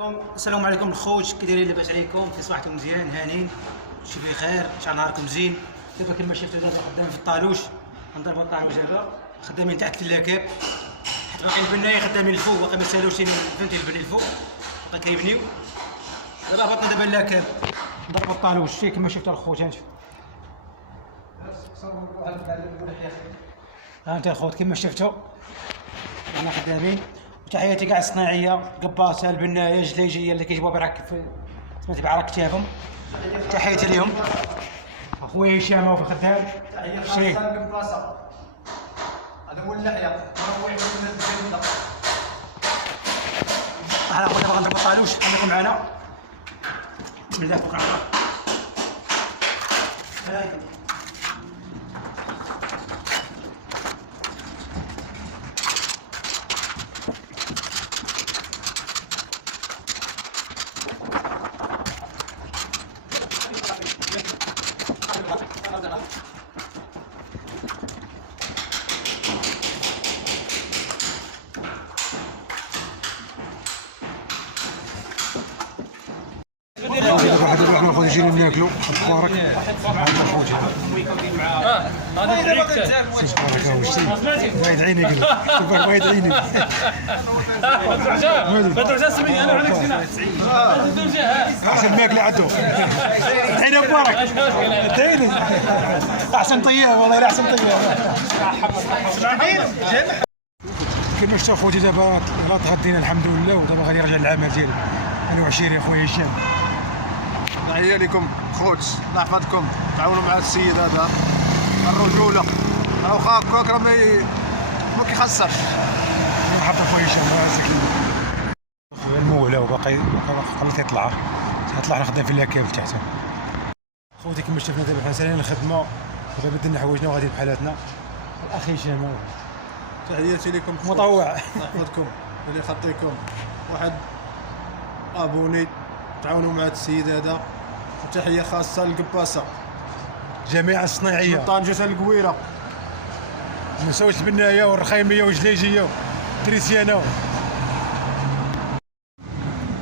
السلام عليكم الخوت، كي دايرين؟ لاباس عليكم؟ في صباحكم مزيان هانين؟ شي بخير ان شاء الله، نهاركم زين. دابا كما شفتوا دابا خدامين في الطالوش، غنضربوا الطالوش دابا خدامين تحت اللاكاب، حيت باقي البنايه خدامين الفوق، باقي ما سالوش فهمتي البني الفوق باقي كيبنيو. دابا هبطنا دابا اللاكاب نضربوا الطالوش فيه كما شفتوا الخوت. ها انت الخوت كما شفتوا انا خدامين. وتحياتي كاع الصناعيه، قباصه، البنايه، جلايجيه اللي كيجيبوها بعرك سمعتي بعرك كتافهم، تحياتي ليهم. اخويا هشام هو في الخدام، تحيه خاصه للقباصه. هذا هو اللحيه مروح من الجنه. احنا خويا دابا غنضربوا الطالوش، خليكم معنا. بسم الله توكل على الله. احنا خويا جينا ناكلوا تبارك هذا دريكت تبارك وايد عينيك شوف وايد عينيك بدر جا سمي انا عليك زينه احسن ماكله عدو عيني مبارك عيني احسن طياب والله، احسن طياب. كما شفتوا خوتي دابا تغدينا الحمد لله، ودابا غادي نرجع للعمل ديالي انا وعشيري خويا هشام. تحيه لكم خوت، الله يحفظكم، تعاونوا مع السيد هذا الرجوله. راه واخا هكاك راه ما كيخسرش. مرحبا خويا هشام، عساك خويا المولى وباقي خليت يطلع نخدم في اللاكاب تحت. خوتي كما شفنا دابا حنا سالينا الخدمه، دابا بدلنا حوايجنا وغاديين بحالاتنا. الاخ هشام تحياتي لكم مطوع، الله يحفظكم واللي يخطيكم. واحد ابوني، تعاونوا مع السيد هذا. وتحيه خاصه للقباصه، جميع الصناعيه، من طنجة القويره، من سويت البنايه والرخيميه والجليجيه وتريسيانه.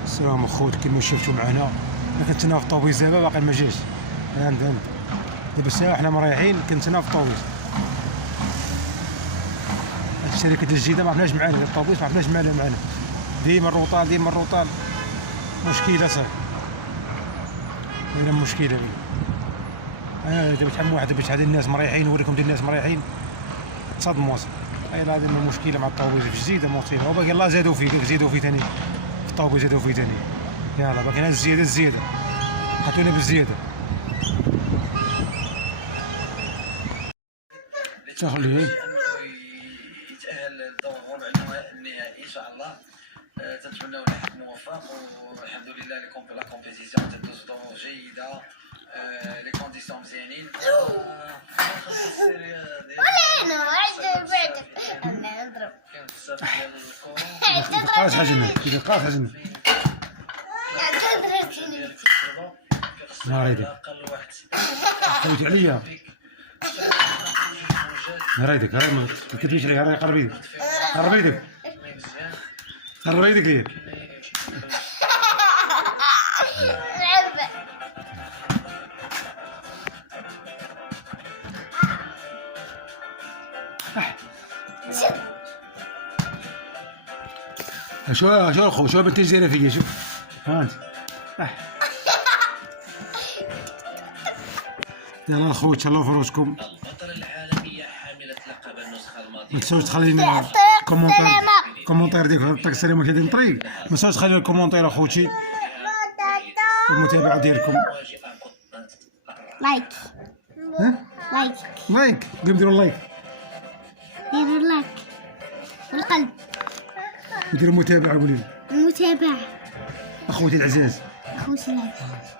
السلام اخوت، كما شفتوا معنا كنتنا في الطوبيس دابا باقي ما جاش. عند دابا الساعه حنا مريحين كنتنا في الطوبيس. هاد الشركه ديال الجيده ما عرفناش معانا، الطوبيس ما عرفناش معانا ديما الروطال مشكله صافي، هنا مشكله لي. دابا شحال من واحد باش هاد الناس مريحين، نوريكم ديال الناس مريحين تصدموا اصاحبي. هذه المشكله مع الطوبيس في الجيده مصيبه. وباقي الله زادوا فيه ثاني في الطوبيس، زادوا فيه ثاني. يلاه باقي لنا الزياده حطونا بالزياده. تخليه يتأهل للدور ربع النهائي ان شاء الله. تنتمناو له حظ موفق، والحمد لله لا كومبيتيسيون تدوز بأمور جيده، لي كونديسيون مزيانين. كاين بزاف ديال الكورة قاص حاجنا نهار يديك اقل واحد خويت عليا، نهار يديك ما كتبيش عليا، راه قرب يديك ليا. شو الخو، شو بنتي جايه فيا، شوف ها انت. يلا الخوت تهلاو في روسكم، البطلة العالمية حاملة لقب النسخة الماضية. ما تنساوش تخلينا كومونتير ديالكم. يعطيك السلامة مشاهدين الطريق، ما تنساوش تخليو الكومونتير اخوتي والمتابعة ديالكم. لايك لايك ديروا لايك والقلب، وديروا متابعة. قولي المتابعة اخوتي العزاز. أخوتي العزيز.